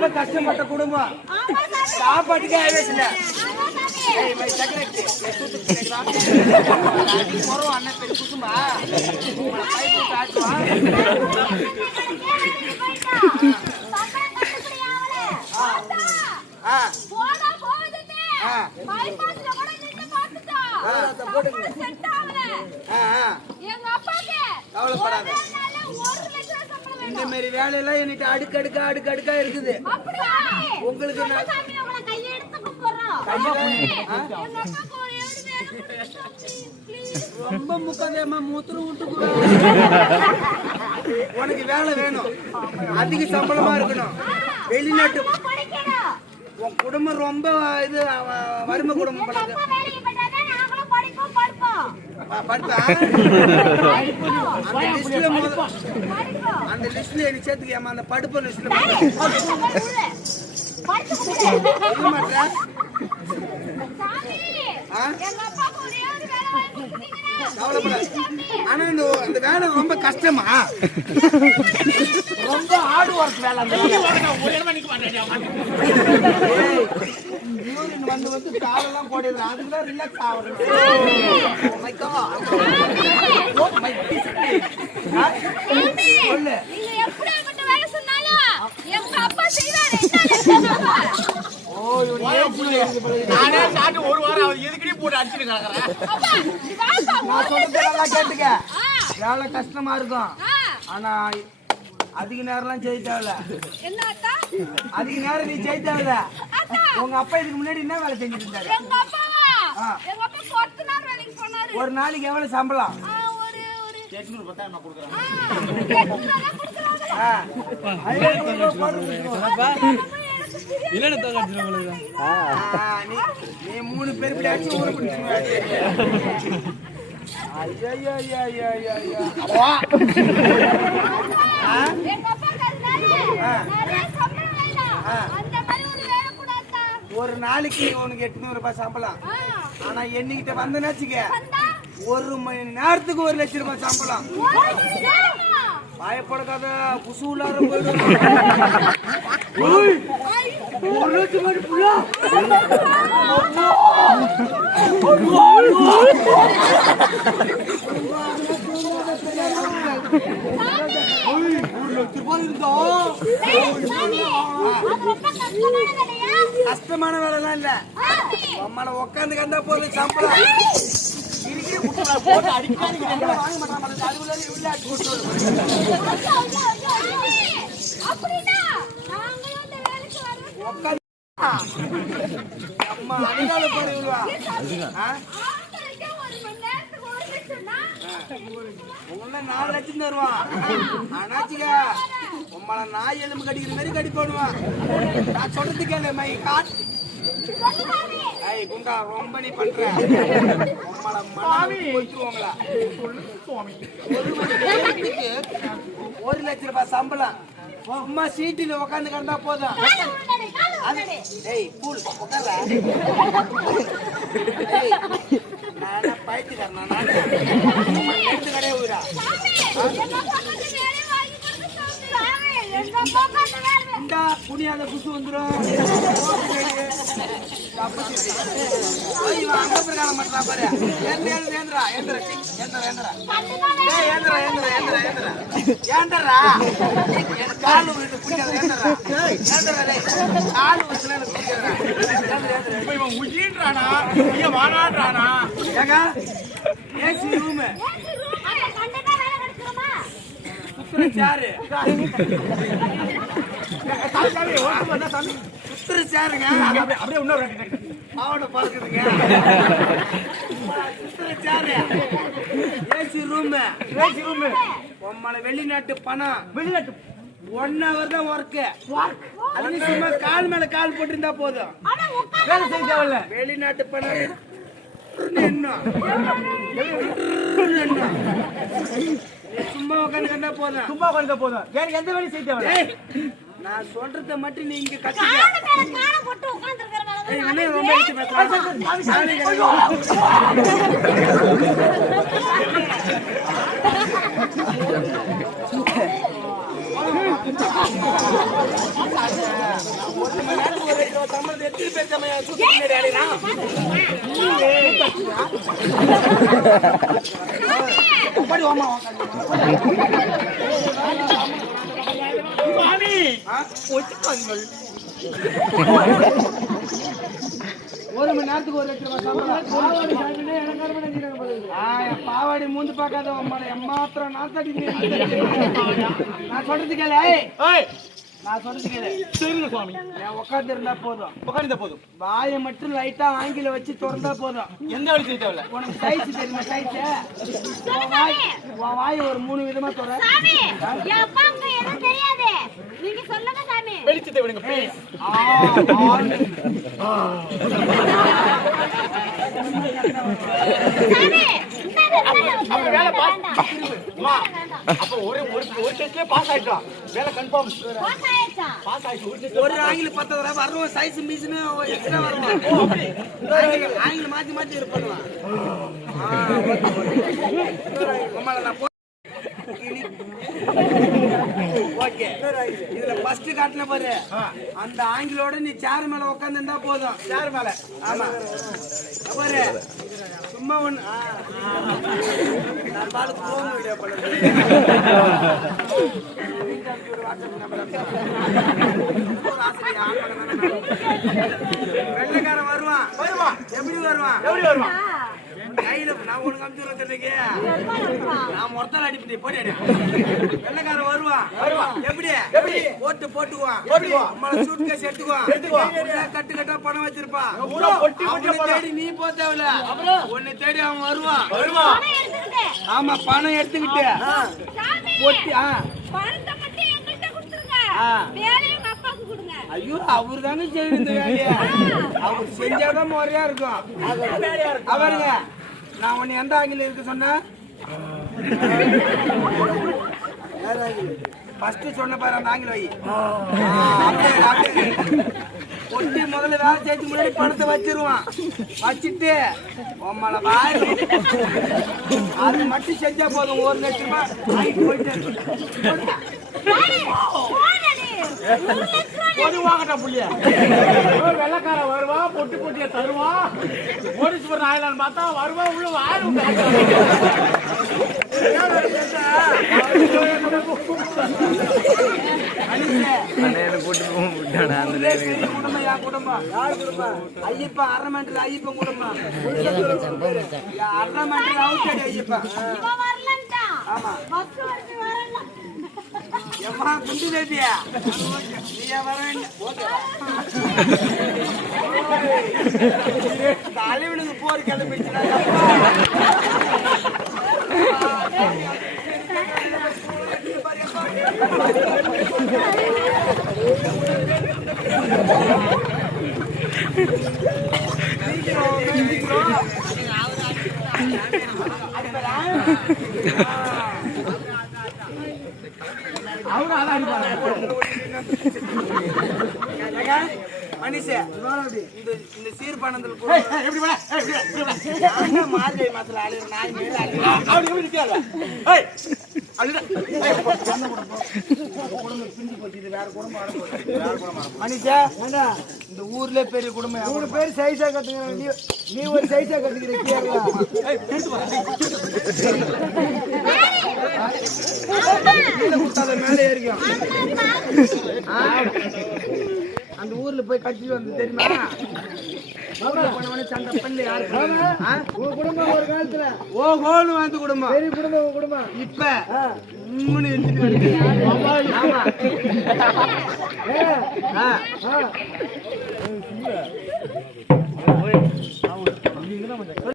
ரொம்ப கஷ்டப்பட்ட குடும்பம். சாப்பாட்டுக்கே ஆயிடுச்சுல. அண்ணன் பேரு குசுமா இந்த மாதிரி வேலையெல்லாம் என்கிட்ட அடுக்கடுக்கா இருக்குது. உங்களுக்கு ரொம்ப முக்காதேமா மூத்திரம் விட்டு உனக்கு வேலை வேணும், அதிக சம்பளமா இருக்கணும், வெளிநாட்டு உன் குடும்பம் ரொம்ப இது வறுமை குடும்பம் அந்த லிஸ்ட்ல எனக்கு சேர்த்துக்கேமா அந்த படுப்பு லிஸ்ட்ல ஆனா இந்த வேலை ரொம்ப கஷ்டமா, ரொம்ப ஹார்ட் ஒர்க் வேலை. வந்து காலெல்லாம் போடுது, அதுதான் ரிலாக்ஸ் ஆகுது. சொல்லு ஒரு வாரம் எதுக்கடி போட்டு அடிச்சுட்டு கேட்டுக்க. வேலை கஷ்டமா இருக்கும், ஆனா அதிக நேரம்லாம் செய்ய தேவையில்ல. அதிக நேரம் நீ செய்ய தேவையில்ல. உங்க அப்பா இதுக்கு முன்னாடி என்ன வேலை செஞ்சுட்டு இருந்தாரு? ஒரு நாளைக்கு எவ்வளவு சம்பளம்? 810 கொடுக்குறேன். நீ 3 பேர் இப்படி அடிச்சு ஊற பிடிச்சு. ஒரு நாளைக்கு உனக்கு 800 ரூபாய் சம்பளம், ஆனா என்னகிட்ட வந்தனாச்சுக்க 1 மணி நேரத்துக்கு 1 லட்சம் ரூபாய் சம்பளம். பயப்படாத, புசு உள்ளார போயிடும். 1 லட்சம் மாதிரி புள்ளா கஷ்டமான வேலைலாம் இல்ல. நம்மள உட்காந்து கண்டா போது சம்பளம். அம்மா அடிக்கால போடுவா உங்கள 4 லட்சம் தருவான். ஆனாச்சுக்க உம்மள நாய் எலும்பு கடிக்கிற மாதிரி கடி போடுவான். நான் சொல்றது கேளு மை காட். ஐய் குண்டா ரொம்ப நீ பண்ற. உம்மள மனாவி போய்டுவாங்களா? சுவாமி 1 லட்சம் ரூபாய் சம்பளம். அம்மா சீட்டில உட்கார்ந்து கண்டா போதும். ஏய் கூல் உட்கார்ல. ஏய் நானா பைத்தியக்காரனா நான்? எடுத்து கடைய ஊரா. இந்தா புனியாத புசு வந்துரும். ஐய் வாங்க பிரகாரம் மாட்டா பாரு. ஏந்திரா. ஏய் ஏந்திரா. காலு விட்டு புனியாத ஏந்திரா. ஏய் காலு வச்சுல எனக்கு புனியாதடா. ஏந்திரா. இவன் உயின்றானா? இங்க வானான்றானா? ஏங்க ஏசி ரூம். சேரு சேருங்க. அப்படியே இன்னொரு அவனை பார்க்குதுங்க. ஏசி ரூம் உம்மள வெளிநாட்டு பணம். வெளிநாட்டு 1 hour தான் ஒர்க்கு. அது சும்மா கால் மேல கால் போட்டிருந்தா போதும், வேலை செய்ய தேவையில்ல. வெளிநாட்டு பணம் என்ன சும்மா உட்காந்து போதும். எனக்கு எந்த வேலையும் செய்ய தேவையில்ல. நான் சொல்றத மட்டும் நீங்க கத்துக்க. ஒரு மணி நேரத்துக்கு ஒரு 20 சம்பளம் எத்தனை பேர் சமையல் சுத்தி அடினா படி வாமா சுவாமி ஒத்துக்கங்கள் ஒரு மணி நேரத்துக்கு ஒரு 20 சம்பளம் பாவாடி மூந்து பார்க்காத எம்மாத்திரம் நான் சொல்றது கேளு நான் சொல்றது கேளு சரிங்க சுவாமி உட்காந்து இருந்தா போதும் உட்கார்ந்தா போதும் வாயை மட்டும் லைட்டா ஆங்கில வச்சு திறந்தா போதும் எந்த வழி செய்ய தேவையில்ல உனக்கு சைஸ் தெரியுமா சைஸ் உன் வாயை ஒரு 3 விதமா தொற வெளிச்சத்தை விடுங்க ப்ளீஸ் வேலை அப்ப ஒரு டெஸ்ட்லயே பாஸ் ஆயிட்டோம் வேலை கன்ஃபார்ம் பாஸ் ஆயிடுச்சு ஒரு ஆங்கில 10 தடவை வரும் சைஸ் மீஸ்னு எக்ஸ்ட்ரா வரும் ஆங்கில மாத்தி மாத்தி இருப்பாங்க ஓகே இதுல ஃபர்ஸ்ட் காட்டுல பாரு அந்த ஆங்கிலோட நீ சேர் மேல உட்கார்ந்திருந்தா போதும் யார் மேல ஆமா பாரு சும்மா ஒண்ணு நான் பாலுக்கு போக முடியாது போல வெள்ளக்காரன் வருவான் எப்படி வருவான் கையில நான் உனக்கு அமுச்சு வச்சிருக்கே நான் மொத்தம் அடிப்பி போட்டு வெள்ளக்காரன் வருவான் எப்படி போட்டுக்குவான் நம்மள சூட் கேஸ் எடுத்துக்குவான் கட்டு கட்டா பணம் வச்சிருப்பான் தேடி நீ போ தேவையில்ல உன்னை தேடி அவன் வருவான் ஆமா பணம் எடுத்துக்கிட்டு போட்டு ஐயோ அவரு தாங்க செய்யணும் இந்த வேலைய அவர் செஞ்சாதான் முறையா இருக்கும் அவருங்க நான் உன்னை எந்த ஆங்கில இருக்கு சொன்னேன் ஃபர்ஸ்ட் சொன்ன பாரு அந்த ஆங்கில வை ஒட்டி முதல்ல வேலை செய்ய முன்னாடி பணத்தை வச்சிருவான் வச்சுட்டு உம்மள வாய் அது மட்டும் செஞ்சா போதும் 1 லட்சம் ரூபாய் போயிட்டு பொதுவாகட்டா புள்ளிய வெள்ளக்கார வருவா பொட்டி பொட்டிய தருவா ஓடிச்சுவர் ஆயிலான்னு பார்த்தா வருவா உள்ள வாழும் குடும்பம் ஐயப்பா அரமண்டல ஐயப்பன் குடும்பம் அரமண்டல அவுட்டடி ஐயப்பா ஆமா எம்மா குண்டு பேபியா நீ வர தலைவனுக்கு போர் கிளம்பிடுச்சுனா மனுஷன் இந்த சீர்பானத்தில் மாதிரி மாத்திர அழகு நாய் மேல மனுஷா இந்த ஊர்ல பெரிய குடும்பம் 3 பேர் சைஸா கட்டுங்க நீ ஒரு சைஸா கட்டுக்கிற மேலே ஏறிக்கும் அந்த ஊர்ல போய் கட்டிட்டு வந்து தெரியுமா சண்டை பண்ணி குடும்பம் ஒரு காலத்துல ஓஹோன்னு வந்து குடும்பம் பெரிய குடும்பம் குடும்பம் இப்ப ஆமா